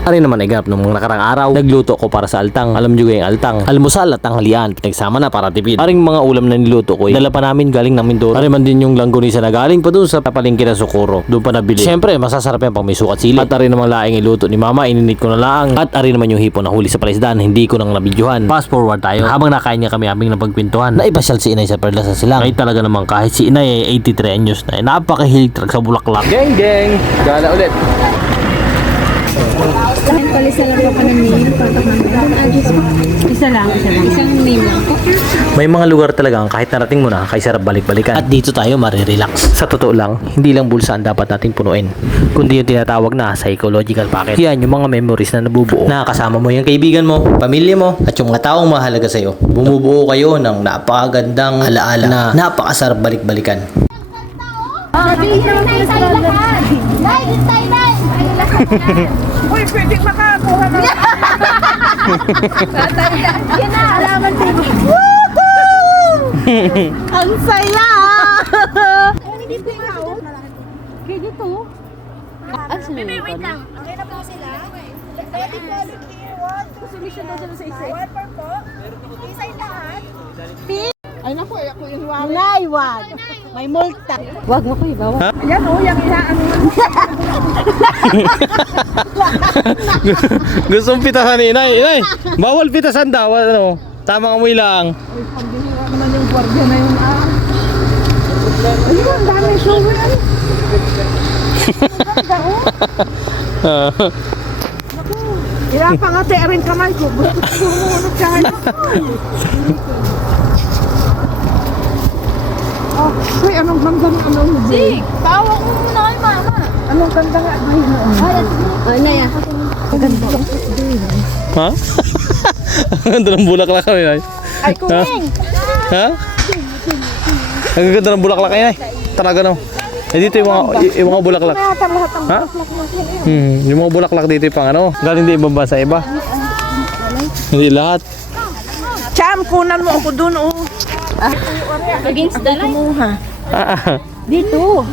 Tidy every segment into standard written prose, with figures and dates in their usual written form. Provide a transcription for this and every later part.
Ari naman ay ganap ng mga nakarang araw. Nagluto ko para sa altang. Alam nyo yung altang. Almusal at tanghalian. Pinagsama na para tipid. Aring mga ulam na niluto ko. Dala pa namin galing ng Mindoro. Ari man din yung langgonisa na galing pa doon sa palengke na Socorro. Doon pa nabili. Siyempre, masasarap yan pang may sukat sili. At ari namang laing iluto ni mama. Ininit ko na lang. At ari naman yung hipon na huli sa palaisdaan. Hindi ko nang nabidyohan. Fast forward tayo. Habang nakain niya kami aming napagkwentuhan. Naipasyal si Inay sa Perlas sa Silang. Ay talaga namang kahit si Inay ay 83 anyos na. Napakahilig talaga sa bulaklak. Geng geng. Gala ulit. Palisa lang po ka ng name. Isa lang. Isang name lang po. May mga lugar talagang kahit narating mo na, kay sarap balik-balikan. At dito tayo marirelax. Sa totoo lang, hindi lang bulsa ang dapat nating punuin, kundi yung tinatawag na psychological package. Yan yung mga memories na nabubuo. Nakakasama mo yung kaibigan mo, pamilya mo, at yung mga taong mahalaga sa'yo. Bumubuo kayo ng napakagandang alaala na napakasarap balik-balikan. Uy, pwede makakuha na. Yan na, alaman mo. Ang saya! Hindi po ikaw. Kaya dito. Wait lang. Okay na po sila? Ready, quality. Submission daw sila sa isa. One per po. Isa yung lahat. Ay naku, ako yung wag. Nay, wag. May multa. Wag mo ko ibawa. Yan o, yung ihaan mo. Gustong pitasan ni Inay. Inay, bawal pitasan daw. Ano? Tamang amoy lang. Uy, pambihira naman yung gwardiya na yun. Ayun, ang dami shower. Hirap pa nga rin kamay ko. Sumunod ka nga. Oh, uy, anong ganda ng ano mo? Sig, tawag mo muna kay mama. Anong ganda nga? Ay, noon. Ay, Naya. Ganda. Ha? Ang ganda ng bulaklak kami, Inay. Ay, kuning! Ha? Ang ganda ng bulaklak, Inay. Talaga no. Eh dito yung mga bulaklak. Kaya lahat ang Ha? bulaklak mo. Yung mga bulaklak dito yung pang ano. Galing din ibang bansa iba. Hindi lahat. Cham, kunan mo ako dun, oh. Against the light. Kumuha. Ah, Dito.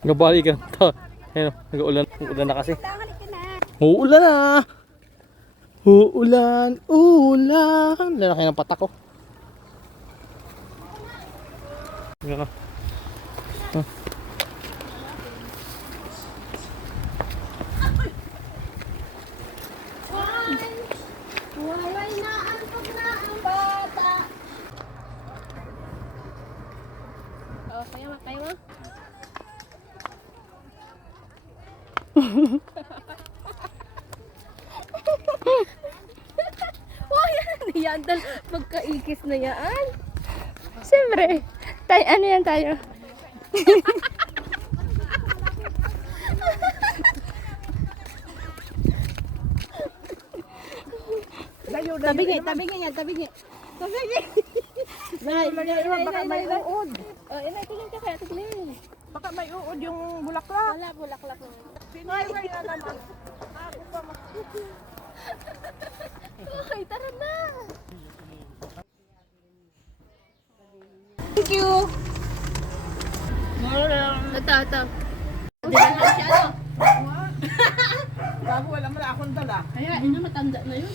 Gabali ka to. Ayun, nag-uulan. Uulan na kasi. Uulan na. Uulan, ulan. Lalaki ng patak ko. Yan ka. Walay na antok na ang bata. Oh, kaya mo. Why yan? Magkaikis na yan. Siyempre. Tayo, ano yan tayo? Tabi niya. Baka may uod. Oh, inay, tingin ka kaya, tignan. Baka may uod yung bulaklak. Wala, bulaklak lang. Pinay na naman. Okay, tara na. Thank you. Ito. Dinahan siya, ano? Bago wala mo na akong dala. Kaya, ina, matanda na yun.